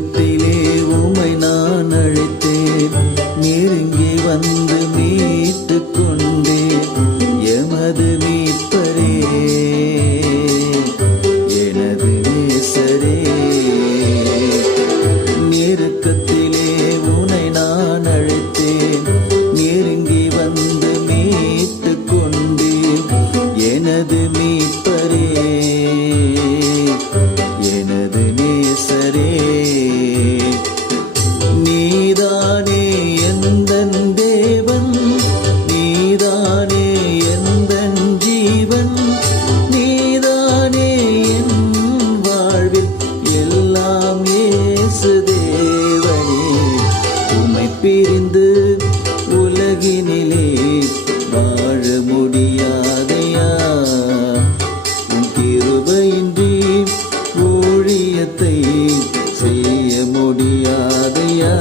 நெருக்கத்திலே உமை நான் அழைத்தேன், நெருங்கி வந்து மீட்டு கொண்டேன். எமது மீட்பரே, எனது நேசரே, நெருக்கத்திலே உனை நான் அழைத்தேன், நெருங்கி வந்து மீட்டு கொண்டேன். எனது மீட்பரே, எனது நேசரே, நீதானே எந்தன் தேவன், நீதானே எந்தன் ஜீவன், நீதானே என் வாழ்வில் எல்லாம் இயேசு தேவனே. உம்மை பிரிந்து உலகினிலே வாழ முடியாதையா, உம் கிருபையின்றி ஊழியத்தை செய்ய முடியாதையா.